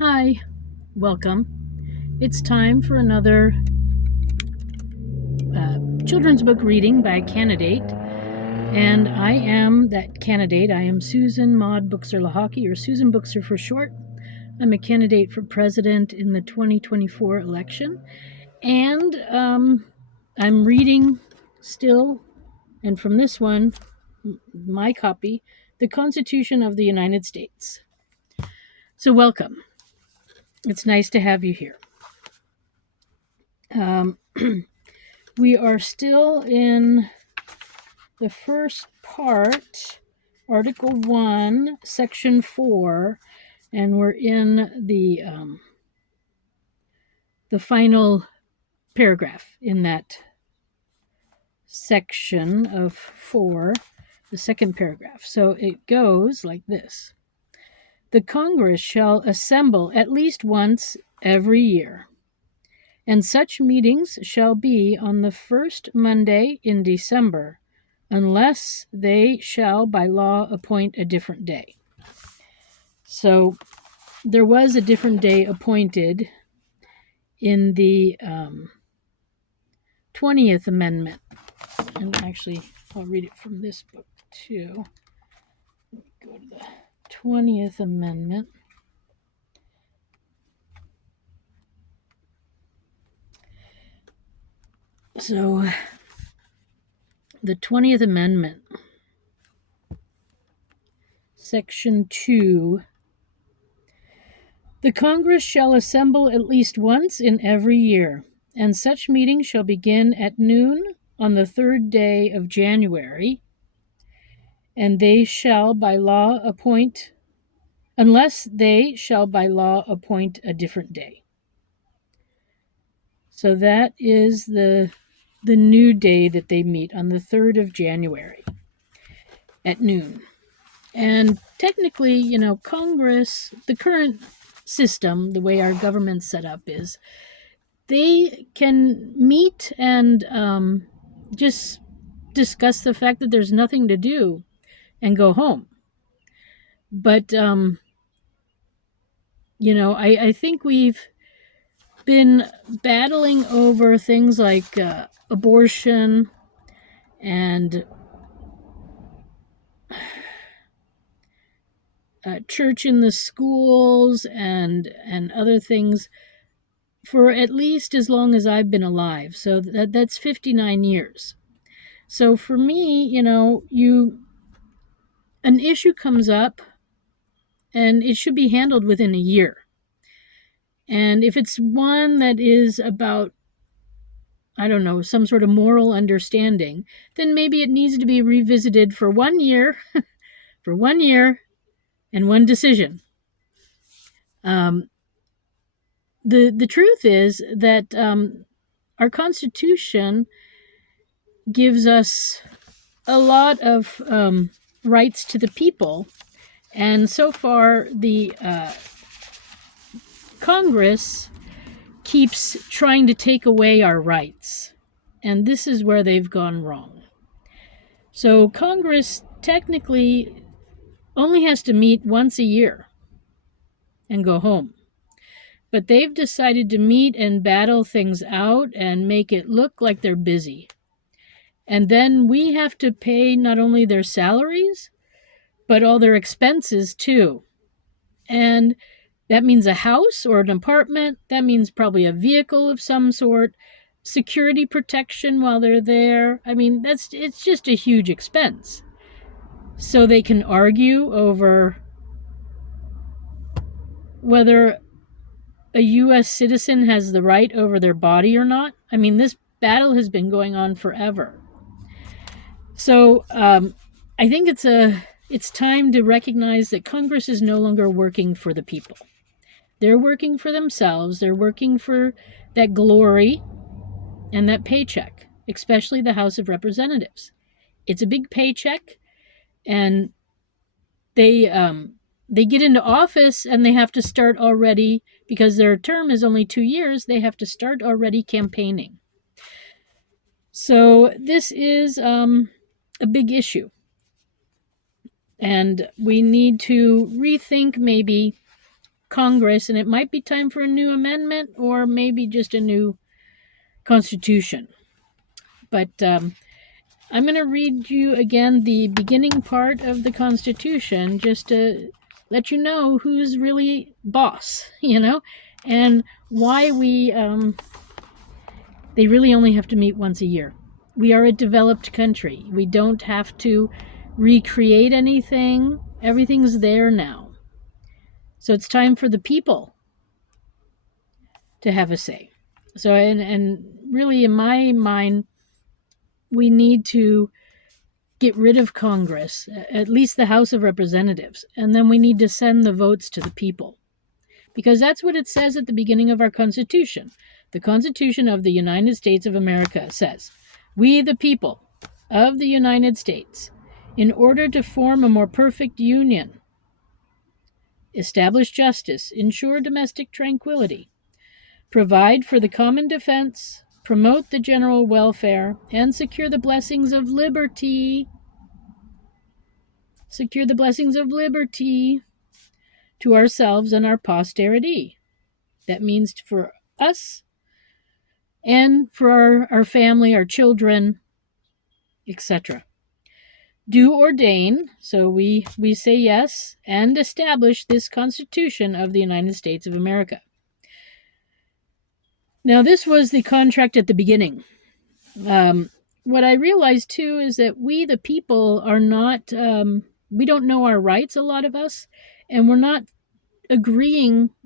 Hi, welcome. It's time for another children's book reading by a candidate, and I am that candidate. I am Susan Maud Buchser-Lochocki, or Susan Buchser for short. I'm a candidate for president in the 2024 election, and I'm reading still, and from this one, my copy, the Constitution of the United States. So welcome. It's nice to have you here. We are still in the first part, Article 1, Section 4, and we're in the final paragraph in that section of 4, the second paragraph. So it goes like this. The Congress shall assemble at least once every year, and such meetings shall be on the first Monday in December, unless they shall by law appoint a different day. So there was a different day appointed in the 20th Amendment. And actually, I'll read it from this book too. Let me go to the 20th Amendment. So the 20th Amendment, Section 2, the Congress shall assemble at least once in every year, and such meeting shall begin at noon on the third day of January, and they shall by law appoint, unless they shall by law appoint a different day. So that is the new day that they meet on the 3rd of January at noon. And technically, Congress, the current system, the way our government's set up is, they can meet and just discuss the fact that there's nothing to do and go home. But, I think we've been battling over things like abortion and church in the schools and other things for at least as long as I've been alive. So that's 59 years. So for me, an issue comes up and it should be handled within a year. And if it's one that is about, I don't know, some sort of moral understanding, then maybe it needs to be revisited for 1 year, for 1 year and one decision. The truth is that our Constitution gives us a lot of rights to the people, and so far the Congress keeps trying to take away our rights, and this is where they've gone wrong. So Congress technically only has to meet once a year and go home. But they've decided to meet and battle things out and make it look like they're busy. And then we have to pay not only their salaries, but all their expenses too. And that means a house or an apartment. That means probably a vehicle of some sort, security protection while they're there. I mean, it's just a huge expense. So they can argue over whether a U.S. citizen has the right over their body or not. I mean, this battle has been going on forever. So I think it's time to recognize that Congress is no longer working for the people. They're working for themselves. They're working for that glory and that paycheck, especially the House of Representatives. It's a big paycheck, and they get into office and they have to start already, because their term is only 2 years, they have to start already campaigning. So this is a big issue. And we need to rethink maybe Congress, and it might be time for a new amendment or maybe just a new constitution. But I'm going to read you again the beginning part of the Constitution just to let you know who's really boss, and why they really only have to meet once a year. We are a developed country. We don't have to recreate anything. Everything's there now. So it's time for the people to have a say. So, and really, in my mind, we need to get rid of Congress, at least the House of Representatives, and then we need to send the votes to the people. Because that's what it says at the beginning of our Constitution. The Constitution of the United States of America says, "We, the people of the United States, in order to form a more perfect union, establish justice, ensure domestic tranquility, provide for the common defense, promote the general welfare, and secure the blessings of liberty." Secure the blessings of liberty to ourselves and our posterity. That means for us and for our family, our children, etc. Do ordain, so we say yes, and establish this Constitution of the United States of America. Now, this was the contract at the beginning. What I realized, too, is that we, the people, are not, we don't know our rights, a lot of us, and we're not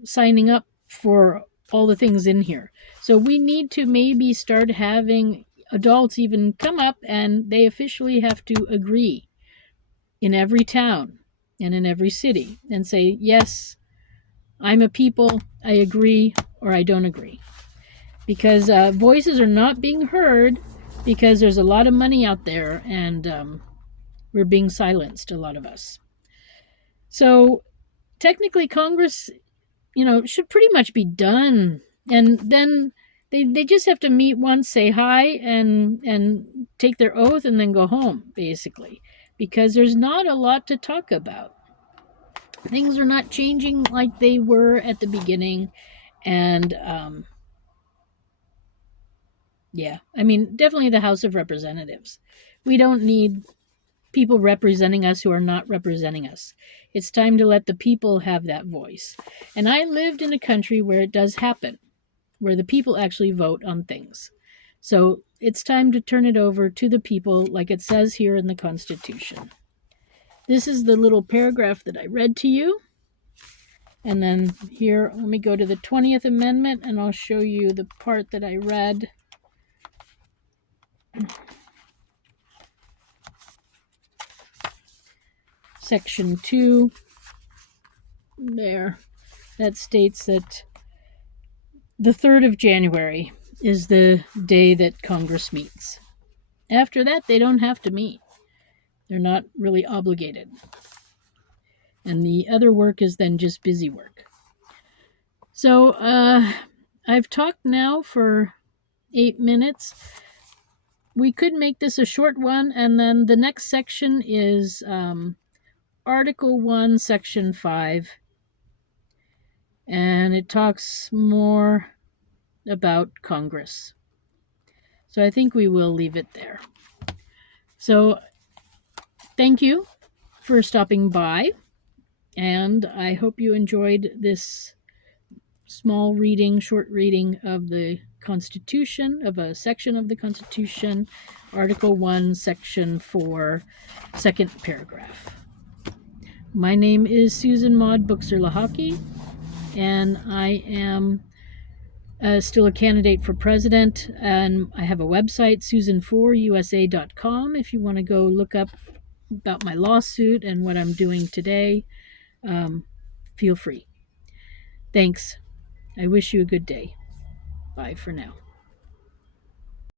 signing up for all the things in here. So we need to maybe start having adults even come up and they officially have to agree in every town and in every city and say, yes, I'm a people, I agree, or I don't agree. Because voices are not being heard because there's a lot of money out there and we're being silenced, a lot of us. So technically Congress, should pretty much be done. And then they just have to meet once, say hi, and take their oath and then go home, basically. Because there's not a lot to talk about. Things are not changing like they were at the beginning. And definitely the House of Representatives. We don't need people representing us who are not representing us. It's time to let the people have that voice. And I lived in a country where it does happen, where the people actually vote on things. So it's time to turn it over to the people like it says here in the Constitution. This is the little paragraph that I read to you. And then here, let me go to the 20th Amendment and I'll show you the part that I read. Section 2, there, that states that the 3rd of January is the day that Congress meets. After that, they don't have to meet. They're not really obligated. And the other work is then just busy work. So I've talked now for 8 minutes. We could make this a short one, and then the next section is Article 1, Section 5, and it talks more about Congress. So I think we will leave it there. So thank you for stopping by, and I hope you enjoyed this small reading, short reading of the Constitution, of a section of the Constitution, Article 1, Section 4, second paragraph. My name is Susan Maud Buchser-Lochocki, and I am still a candidate for president, and I have a website, susan4usa.com, if you want to go look up about my lawsuit and what I'm doing today. Feel free. Thanks. I wish you a good day. Bye for now.